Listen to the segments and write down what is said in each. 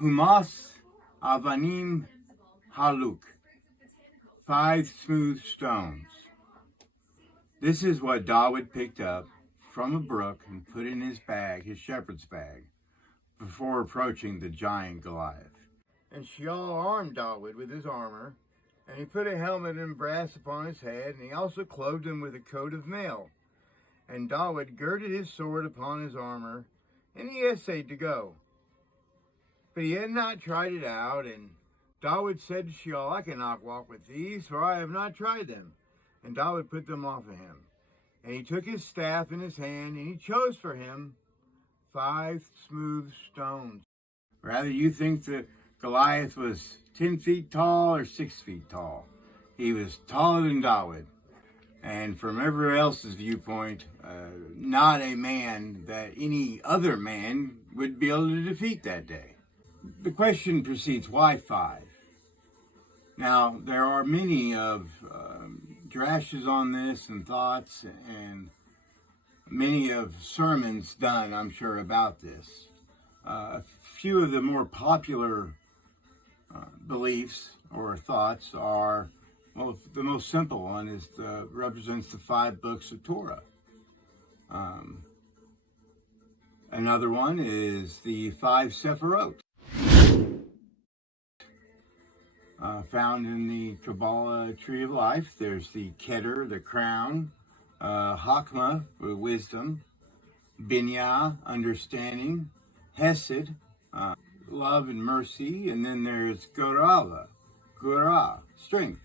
Humas Avanim Haluk, 5 smooth stones. This is what David picked up from a brook and put in his bag, his shepherd's bag, before approaching the giant Goliath. And Shaul armed David with his armor, and he put a helmet in brass upon his head, and he also clothed him with a coat of mail. And David girded his sword upon his armor, and he essayed to go. But he had not tried it out, and David said to Shaul, I cannot walk with these, for I have not tried them. And David put them off of him. And he took his staff in his hand, and he chose for him 5 smooth stones. Rather, you think that Goliath was 10 feet tall or 6 feet tall. He was taller than David. And from everyone else's viewpoint, not a man that any other man would be able to defeat that day. The question proceeds, why 5? Now, there are many of drashes on this and thoughts and many of sermons done, I'm sure, about this. A few of the more popular beliefs or thoughts are, well, the most simple one is represents the 5 books of Torah. Another one is the 5 Sephirot, found in the Kabbalah Tree of Life. There's the Keter, the crown, Hakma, for wisdom, Binyah, understanding, Hesed, love and mercy, and then there's Gorah, strength.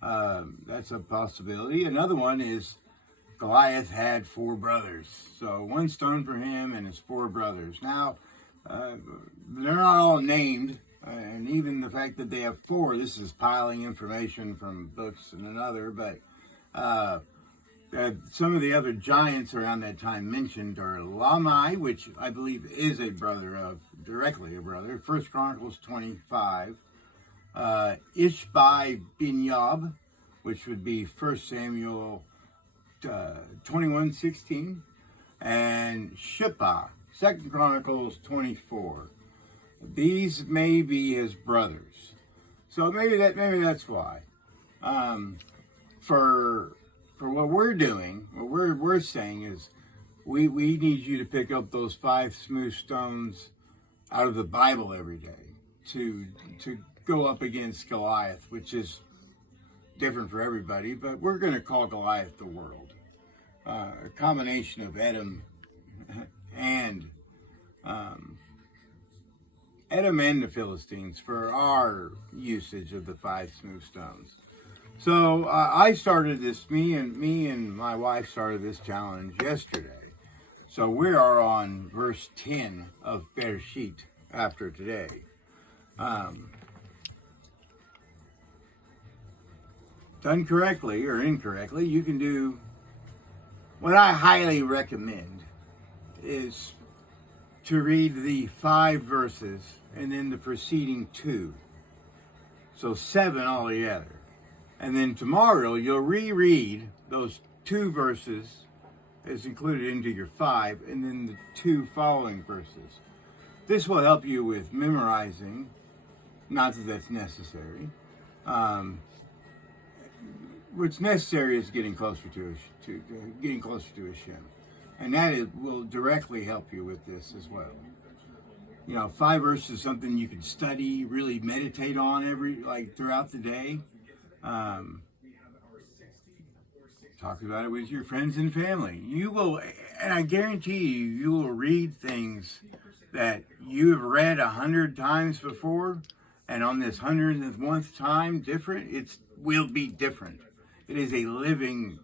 That's a possibility. Another one is Goliath had 4 brothers. So 1 stone for him and his 4 brothers. Now, they're not all named, and even the fact that they have 4, this is piling information from books and another, but some of the other giants around that time mentioned are Lamai, which I believe is a brother of, directly a brother, 1 Chronicles 25, Ishbai Binyob, which would be 1 Samuel 21:16, and Shippa, 2 Chronicles 24. These may be his brothers, so maybe that's why. For what we're doing, what we're saying is, we need you to pick up those 5 smooth stones out of the Bible every day to go up against Goliath, which is different for everybody, but we're going to call Goliath the world. A combination of Edom and the Philistines for our usage of the 5 smooth stones. So I started this, me and my wife started this challenge yesterday. So we are on verse 10 of Bereshit after today. Done correctly or incorrectly, you can do what I highly recommend is to read the 5 verses and then the preceding 2. So 7 altogether. And then tomorrow you'll reread those 2 verses as included into your 5 and then the 2 following verses. This will help you with memorizing, not that that's necessary. What's necessary is getting closer to Hashem, and that will directly help you with this as well. 5 verses is something you can study, really meditate on throughout the day. Talk about it with your friends and family. You will, and I guarantee you will read things that you have read 100 times before, and on this 101st time, it will be different. It is a living,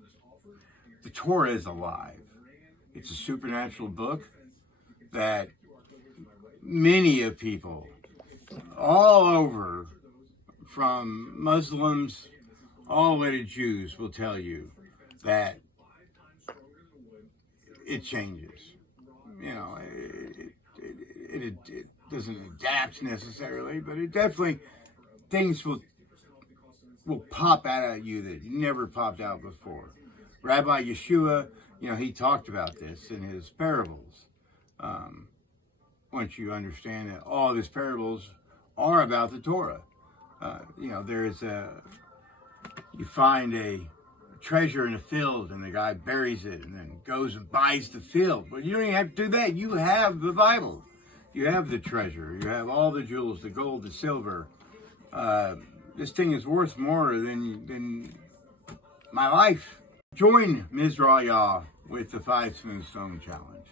the Torah is alive. It's a supernatural book that many of people all over, from Muslims all the way to Jews, will tell you that it changes. It doesn't adapt necessarily, but it definitely, things will pop out at you that never popped out before. Rabbi Yeshua, he talked about this in his parables. once you understand that all of his parables are about the Torah. You find a treasure in a field and the guy buries it and then goes and buys the field. But you don't even have to do that. You have the Bible. You have the treasure. You have all the jewels, the gold, the silver. This thing is worth more than my life. Join Mizrah with the 5 Smooth Stone Challenge.